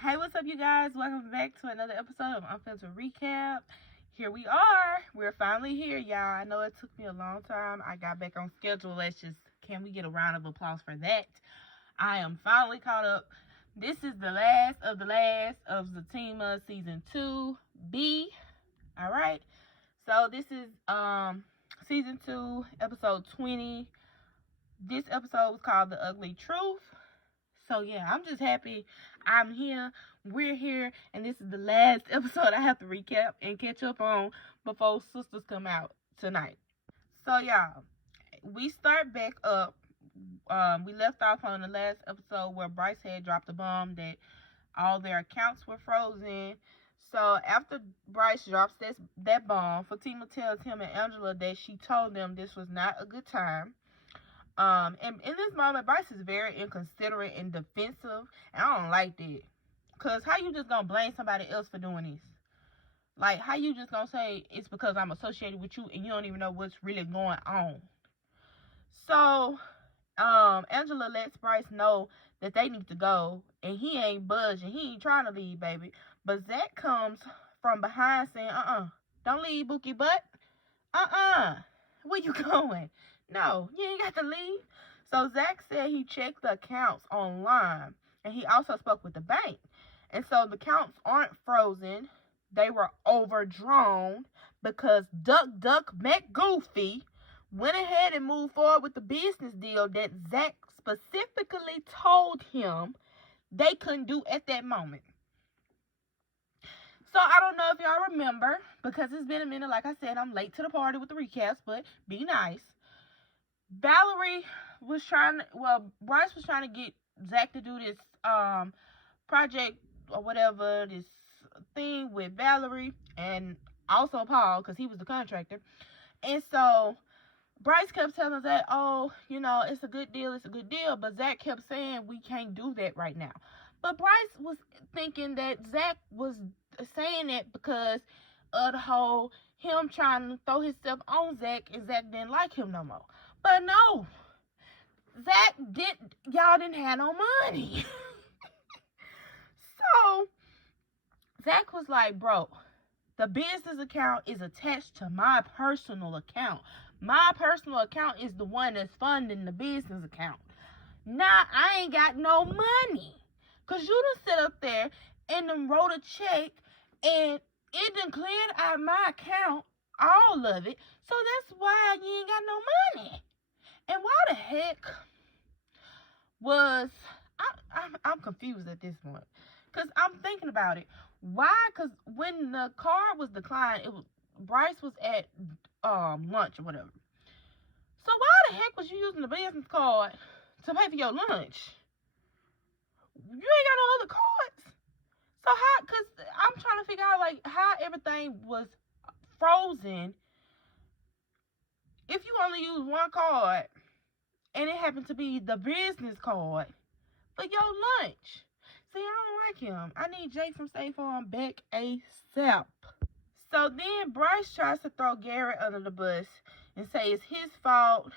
Hey, what's up, you guys? Welcome back to another episode of Unfiltered Recap. Here we are. We're finally here, y'all. I know it took me a long time. I got back on schedule. Can we get a round of applause for that? I am finally caught up. This is the last of Zatima Season 2B. All right. So this is Season 2, Episode 20. This episode was called The Ugly Truth. So yeah, I'm just happy I'm here. We're here, and this is the last episode I have to recap and catch up on before Sisters come out tonight. So y'all, we start back up. We left off on the last episode where Bryce had dropped a bomb that all their accounts were frozen. So after Bryce drops that bomb, Fatima tells him and Angela that she told them this was not a good time. And in this moment, Bryce is very inconsiderate and defensive, and I don't like that. Cause how you just gonna blame somebody else for doing this? Like, how you just gonna say it's because I'm associated with you and you don't even know what's really going on? So, Angela lets Bryce know that they need to go, and he ain't budging. He ain't trying to leave, baby. But Zach comes from behind saying, don't leave, Bookie butt. Where you going? No, you ain't got to leave. So Zach said he checked the accounts online, and he also spoke with the bank. And so the accounts aren't frozen. They were overdrawn because Duck McGoofy went ahead and moved forward with the business deal that Zach specifically told him they couldn't do at that moment. So I don't know if y'all remember, because it's been a minute. Like I said, I'm late to the party with the recaps, but be nice. Bryce was trying to get Zach to do this project or whatever, this thing with Valerie and also Paul, because he was the contractor. And so Bryce kept telling Zach, it's a good deal, but Zach kept saying we can't do that right now. But Bryce was thinking that Zach was saying that because of the whole him trying to throw himself on Zach, and Zach didn't like him no more. But no, y'all didn't have no money. So Zach was like, bro, the business account is attached to my personal account. My personal account is the one that's funding the business account. Now I ain't got no money. Cause you done sit up there and then wrote a check and it done cleared out my account, all of it. So that's why you ain't got no money. And why the heck was I'm confused at this point, because I'm thinking about it. Why? Because when the card was declined, Bryce was at lunch or whatever. So why the heck was you using the business card to pay for your lunch? You ain't got no other cards. So how? Because I'm trying to figure out like how everything was frozen if you only use one card. And it happened to be the business card for your lunch. See, I don't like him. I need Jake from State Farm back ASAP. So then Bryce tries to throw Garrett under the bus and say it's his fault.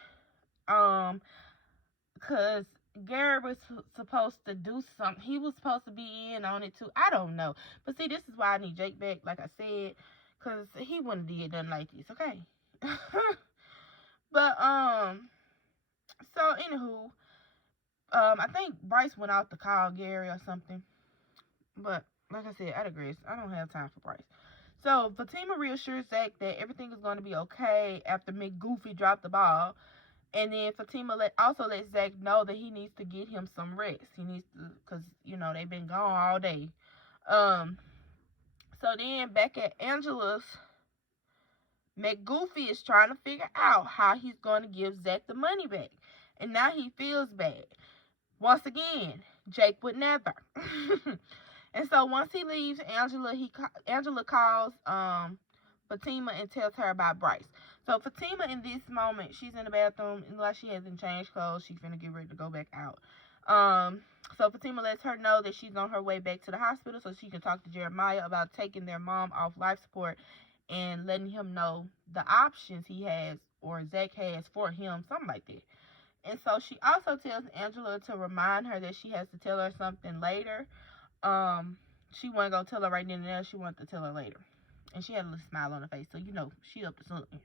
Because Garrett was supposed to do something. He was supposed to be in on it too. I don't know. But see, this is why I need Jake back, like I said. Because he wouldn't have did nothing like this, okay? But, so, anywho, I think Bryce went out to call Gary or something. But, like I said, I digress. I don't have time for Bryce. So, Fatima reassures Zach that everything is going to be okay after McGoofy dropped the ball. And then Fatima also lets Zach know that he needs to get him some rest. He needs to, because, they've been gone all day. So then, back at Angela's, McGoofy is trying to figure out how he's going to give Zach the money back. And now he feels bad. Once again, Jake would never. And so once he leaves, Angela calls Fatima and tells her about Bryce. So Fatima in this moment, she's in the bathroom, and like she hasn't changed clothes, she's finna get ready to go back out. So Fatima lets her know that she's on her way back to the hospital so she can talk to Jeremiah about taking their mom off life support and letting him know the options he has or Zach has for him, something like that. And so she also tells Angela to remind her that she has to tell her something later. she wasn't gonna tell her right then and there. She wanted to tell her later. And she had a little smile on her face, so you know she up to something.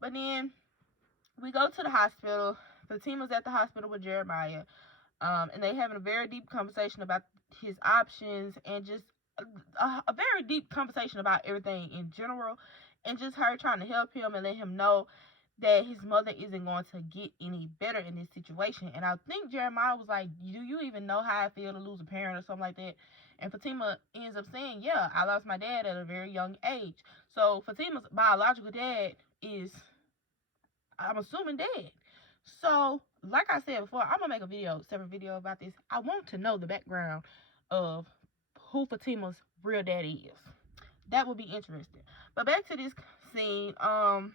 But then we go to the hospital. Zatima's at the hospital with Jeremiah. And they having a very deep conversation about his options, and just a very deep conversation about everything in general, and just her trying to help him and let him know that his mother isn't going to get any better in this situation. And I think Jeremiah was like, do you even know how I feel to lose a parent or something like that? And Fatima ends up saying, yeah, I lost my dad at a very young age. So Fatima's biological dad is, I'm assuming, dead. So, like I said before, I'm going to make a separate video about this. I want to know the background of who Fatima's real daddy is. That would be interesting. But back to this scene, I'm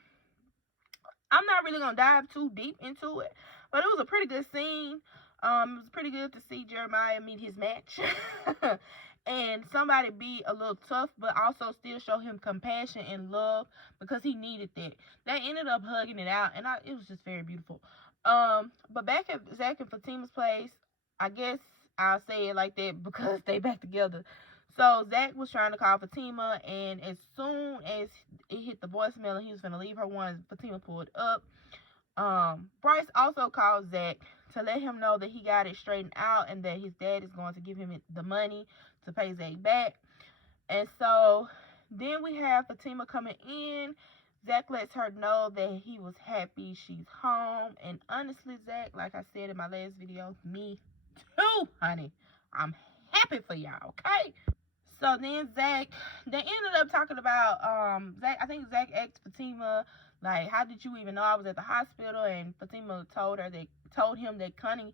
not really going to dive too deep into it, but it was a pretty good scene. It was pretty good to see Jeremiah meet his match. And somebody be a little tough, but also still show him compassion and love, because he needed that. They ended up hugging it out, and it was just very beautiful. But back at Zach and Fatima's place, I guess I'll say it like that because they back together. So Zach was trying to call Fatima, and as soon as it hit the voicemail and he was going to leave her one, Fatima pulled up. Bryce also called Zach to let him know that he got it straightened out and that his dad is going to give him the money to pay Zach back. And so then we have Fatima coming in. Zach lets her know that he was happy she's home. And honestly, Zach, like I said in my last video, me too, honey. I'm happy for y'all, okay? So then they ended up talking about, Zach, I think Zach asked Fatima, like, how did you even know I was at the hospital? And Fatima told him that Connie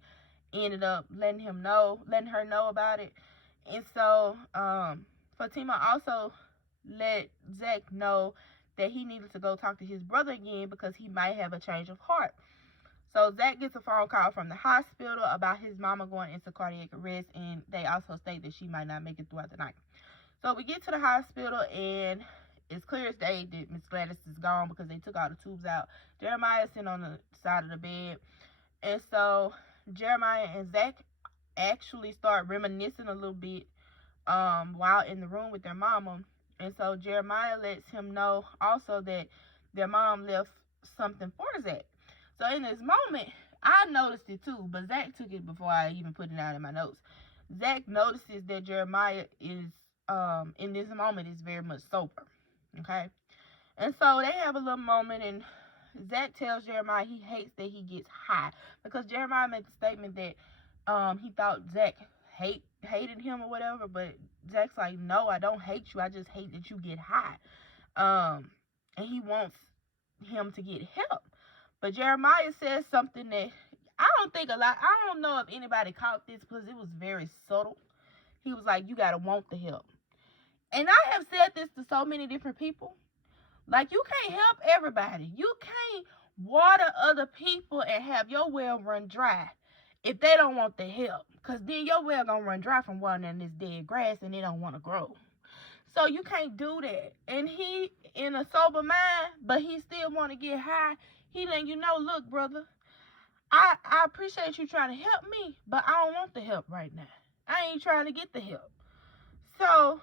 ended up letting her know about it. And so, Fatima also let Zach know that he needed to go talk to his brother again because he might have a change of heart. So Zach gets a phone call from the hospital about his mama going into cardiac arrest, and they also state that she might not make it throughout the night. So we get to the hospital, and it's clear as day that Miss Gladys is gone because they took all the tubes out. Jeremiah's sitting on the side of the bed. And so Jeremiah and Zach actually start reminiscing a little bit while in the room with their mama. And so Jeremiah lets him know also that their mom left something for Zach. So in this moment, I noticed it too, but Zach took it before I even put it out in my notes. Zach notices that Jeremiah is, in this moment, is very much sober. Okay? And so they have a little moment, and Zach tells Jeremiah he hates that he gets high, because Jeremiah made the statement that he thought Zach hated him or whatever, but Zach's like, no, I don't hate you, I just hate that you get high. And he wants him to get help. But Jeremiah says something that I don't know if anybody caught this because it was very subtle. He was like, you gotta want the help. And I have said this to so many different people. Like, you can't help everybody. You can't water other people and have your well run dry if they don't want the help. Because then your well gonna run dry from watering this dead grass and it don't want to grow. So you can't do that. And he in a sober mind, but he still want to get high. He letting you know, look, brother, I appreciate you trying to help me, but I don't want the help right now. I ain't trying to get the help. So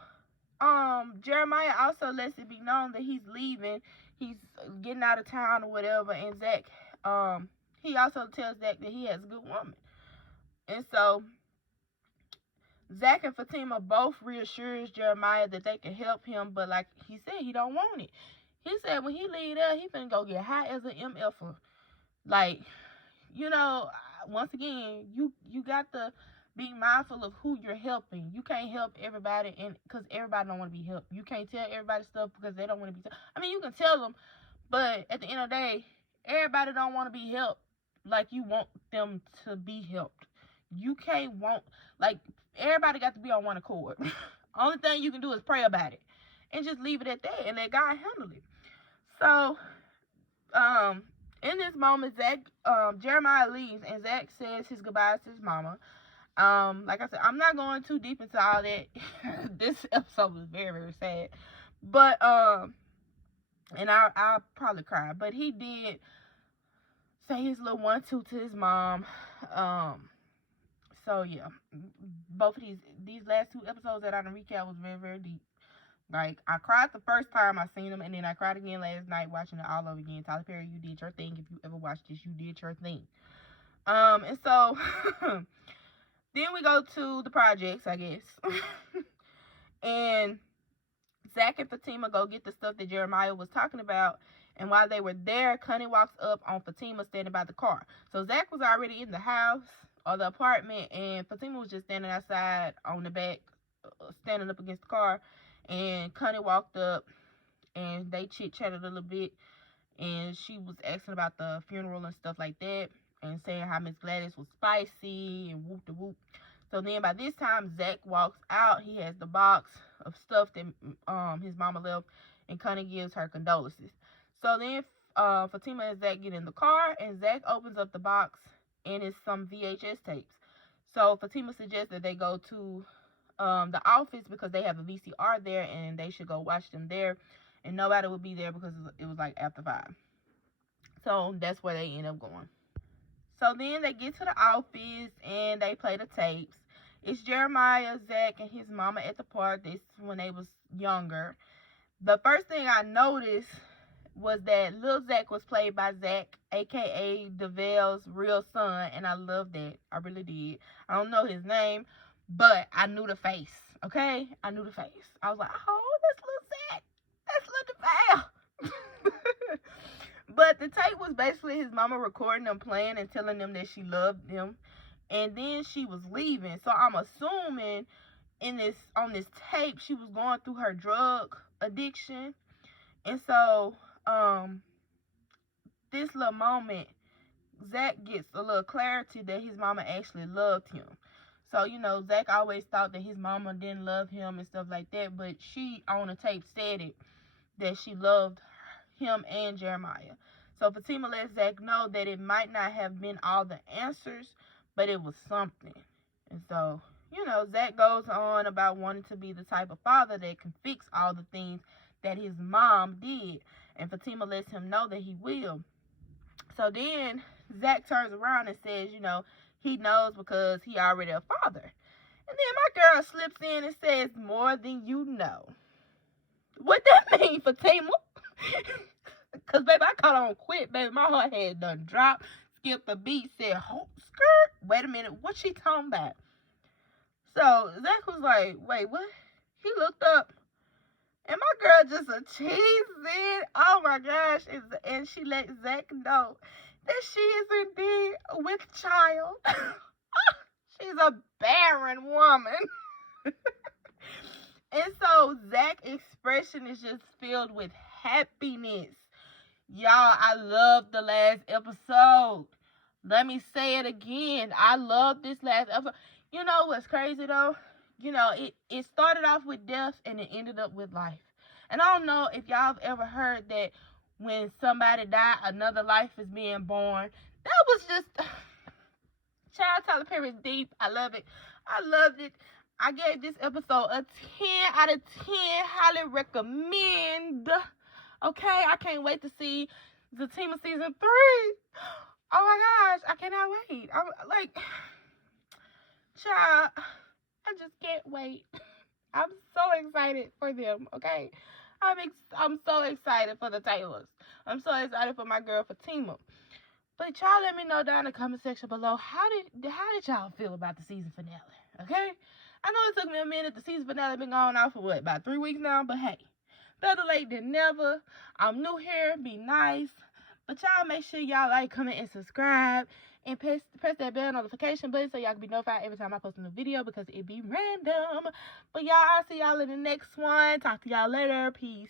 Jeremiah also lets it be known that he's leaving. He's getting out of town or whatever. And Zach, he also tells Zach that he has a good woman. And so Zach and Fatima both reassures Jeremiah that they can help him, but like he said, he don't want it. He said when he leave there, he finna go get high as an MFer. Like, you know, once again, you got to be mindful of who you're helping. You can't help everybody, and because everybody don't want to be helped. You can't tell everybody stuff because they don't want to be I mean, you can tell them, but at the end of the day, everybody don't want to be helped like you want them to be helped. You can't like, everybody got to be on one accord. Only thing you can do is pray about it and just leave it at that and let God handle it. So, in this moment, Jeremiah leaves, and Zach says his goodbyes to his mama. Like I said, I'm not going too deep into all that. This episode was very, very sad. But, and I'll probably cry. But he did say his little 1-2 to his mom. So yeah, both of these last 2 episodes that I done recap was very, very deep. Like, I cried the first time I seen them, and then I cried again last night watching it all over again. Tyler Perry, you did your thing. If you ever watched this, you did your thing. And so then we go to the projects, I guess. And Zach and Fatima go get the stuff that Jeremiah was talking about. And while they were there, Connie walks up on Fatima standing by the car. So Zach was already in the house or the apartment, and Fatima was just standing outside on the back, standing up against the car. And Connie walked up, and they chit-chatted a little bit. And she was asking about the funeral and stuff like that, and saying how Miss Gladys was spicy and whoop-de-whoop. So then by this time, Zach walks out. He has the box of stuff that his mama left, and Connie gives her condolences. So then Fatima and Zach get in the car, and Zach opens up the box, and it's some VHS tapes. So Fatima suggests that they go to the office because they have a VCR there, and they should go watch them there. And nobody would be there because it was like after 5. So that's where they end up going. So then they get to the office, and they play the tapes. It's Jeremiah, Zach, and his mama at the park. This is when they was younger. The first thing I noticed was that Lil Zach was played by Zach, a.k.a. DeVale's real son, and I love that. I really did. I don't know his name, but I knew the face, okay? I knew the face. I was like, oh, that's Lil Zach. That's Lil DeVale. But the tape was basically his mama recording them playing and telling them that she loved them. And then she was leaving. So I'm assuming on this tape, she was going through her drug addiction. And so this little moment, Zach gets a little clarity that his mama actually loved him. So, Zach always thought that his mama didn't love him and stuff like that, but she, on the tape, said it, that she loved him and Jeremiah. So Fatima lets Zach know that it might not have been all the answers, but it was something. And so, Zach goes on about wanting to be the type of father that can fix all the things that his mom did. And Fatima lets him know that he will. So then Zach turns around and says, he knows because he already a father. And then my girl slips in and says, more than you know. What that mean, Fatima? Because, baby, I caught on quick, baby. My heart had done dropped, skipped a beat, said, oh, skirt. Wait a minute, what she talking about? So Zach was like, wait, what? He looked up, and my girl just a cheese in. Oh, my gosh. And she let Zach know that she is indeed with child. She's a barren woman. And so Zach's expression is just filled with happiness. Y'all, I love the last episode. Let me say it again. I love this last episode. You know what's crazy, though? It started off with death, and it ended up with life. And I don't know if y'all have ever heard that when somebody died, another life is being born. That was just... Child, Tyler Perry's deep. I love it. I loved it. I gave this episode a 10 out of 10. Highly recommend. Okay, I can't wait to see Zatima season 3. Oh my gosh, I cannot wait. I'm like, child, I just can't wait. I'm so excited for them, okay? I'm so excited for the Taylors. I'm so excited for my girl Fatima. But y'all let me know down in the comment section below, how did y'all feel about the season finale, okay? I know it took me a minute. The season finale been going on for about 3 weeks now, but hey, better late than never. I'm new here, be nice. But y'all make sure y'all like, comment, and subscribe. And press that bell notification button so y'all can be notified every time I post a new video because it be random. But y'all, I'll see y'all in the next one. Talk to y'all later. Peace.